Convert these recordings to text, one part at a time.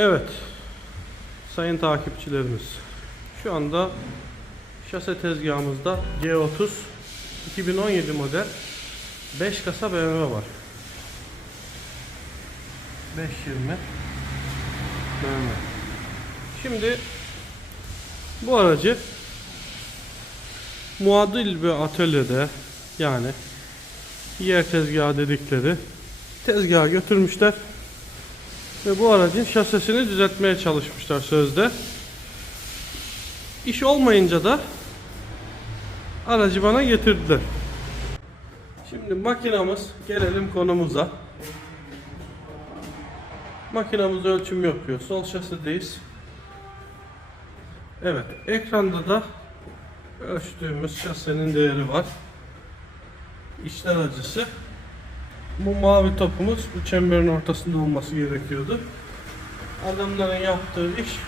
Evet. Sayın takipçilerimiz. Şu anda şase tezgahımızda G30 2017 model 5 kasa BMW var. 520 BMW. Şimdi bu aracı muadil bir atölyede yani yer tezgahı dedikleri tezgaha götürmüşler ve bu aracın şasisini düzeltmeye çalışmışlar sözde. İş olmayınca da aracı bana getirdiler. Şimdi makinamız gelelim konumuza. Makinamız ölçüm yapıyor. Sol şasideyiz. Evet, ekranda da ölçtüğümüz şasinin değeri var. İçler acısı. Bu mavi topumuz bu çemberin ortasında olması gerekiyordu. Adamların yaptığı iş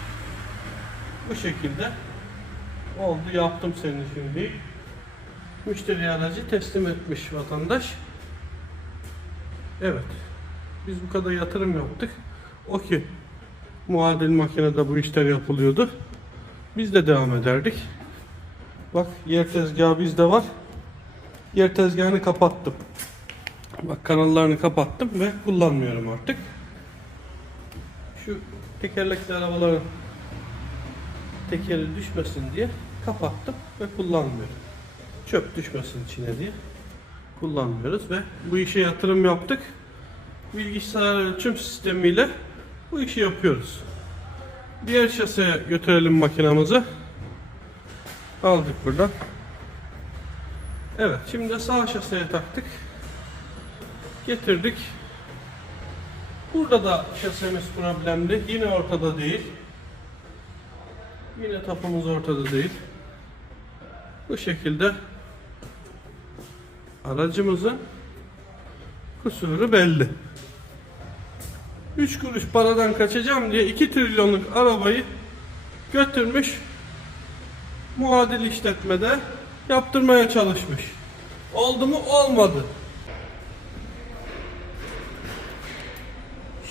bu şekilde oldu. Yaptım senin şimdi. Müşteri aracı teslim etmiş vatandaş. Evet. Biz bu kadar yatırım yaptık. O ki muadil makinede bu işler yapılıyordu. Biz de devam ederdik. Bak yer tezgahı bizde var. Yer tezgahını kapattım. Bak kanallarını kapattım ve kullanmıyorum artık. Şu tekerlekli arabaların tekeri düşmesin diye kapattım ve kullanmıyorum. Çöp düşmesin içine diye kullanmıyoruz ve bu işe yatırım yaptık. Bilgisayar ölçüm sistemiyle bu işi yapıyoruz. Diğer şaseye götürelim makinamızı. Aldık buradan. Evet, şimdi sağ şaseye taktık. Getirdik. Burada da şasemiz problemli. Yine ortada değil. Yine tapımız ortada değil. Bu şekilde aracımızın kusuru belli. 3 kuruş paradan kaçacağım diye 2 trilyonluk arabayı götürmüş muadil işletmede yaptırmaya çalışmış. Oldu mu? Olmadı.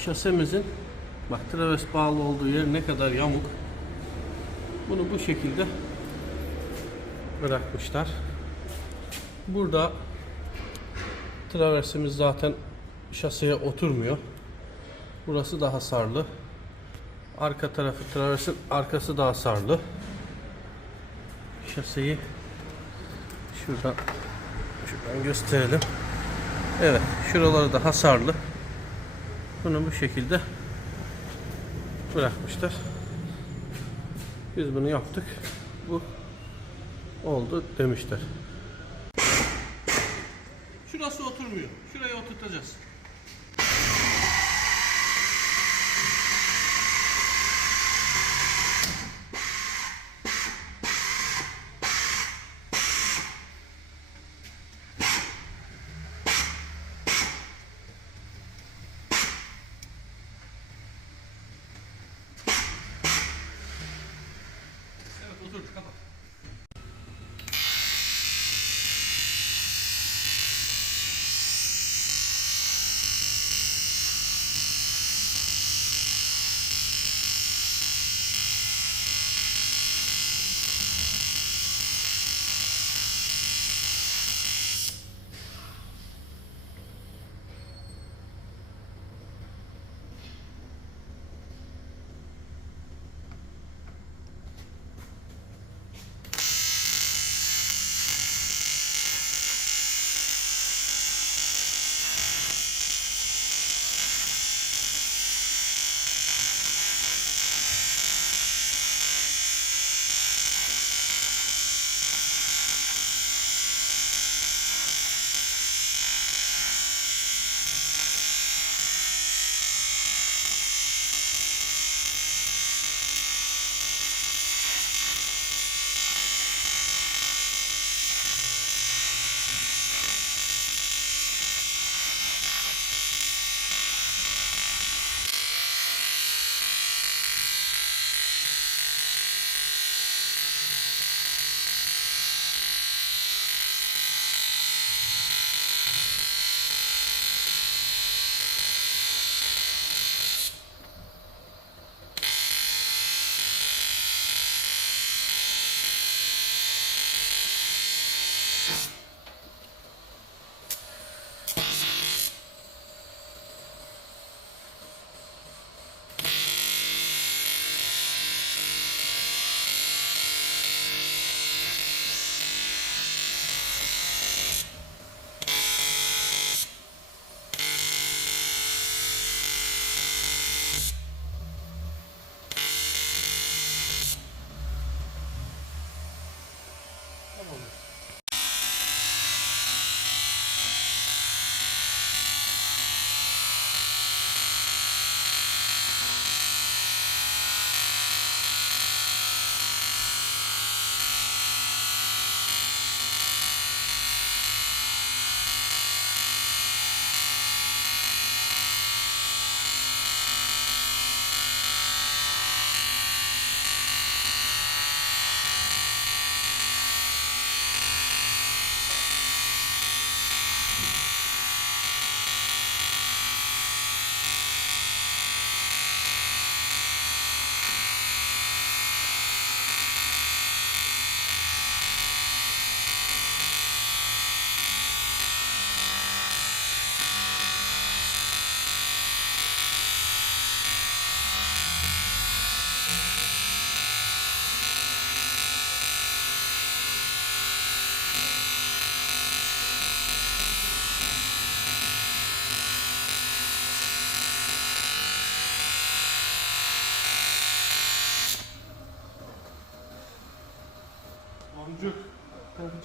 Şasemizin bak traves bağlı olduğu yer ne kadar yamuk. Bunu bu şekilde bırakmışlar. Burada traversimiz zaten şaseye oturmuyor. Burası daha hasarlı. Arka tarafı traversin arkası daha hasarlı. Şaseyi şuradan şuradan gösterelim. Evet, şuraları da hasarlı. Bunu bu şekilde bırakmışlar. Biz bunu yaptık. Bu oldu demişler. Şurası oturmuyor. Şuraya oturtacağız.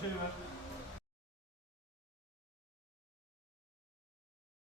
Şey Çevir.